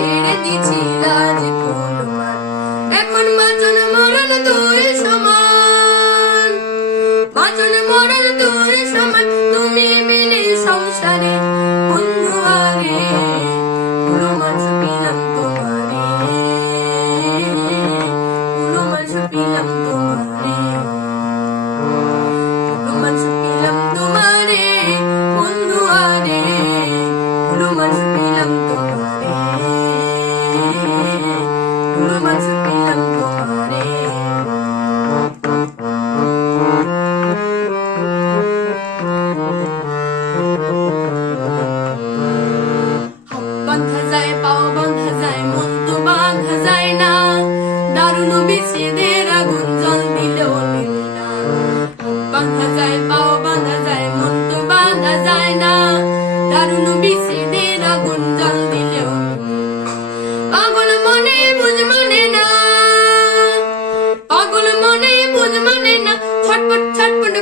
ছেড়ে দিছি লাজ ফুলবার। এখন বাঁচন মরণ দুই সমান, বাঁচন মরণ দুই সমান, তুমি মিলে সংসারে বন্ধু আরে পুরো মাছ পিলাম তোমারে, পুরো মাছ পিলাম তোমারে, পুরো মাছ পিলাম তোমারে বন্ধু আরে, পুরো মাছ পিলাম তোমারে, পুরো মাছ পিলাম তোমারে। বাঁধা যায় পাও বাঁধা যায় মন তো বাঁধা যায় না, দারুণ বিচ্ছেদের আগুন জল দিলেও নিবি না। বাঁধা যায় পাও বাঁধা যায় মন তো বাঁধা যায় না, দারুণ বিচ্ছেদের আগুন জল দিলেও নিবি না। পাগল মনে বুঝ মানে না, পাগল মনে বুঝ মানে না, ছটপট ছটপট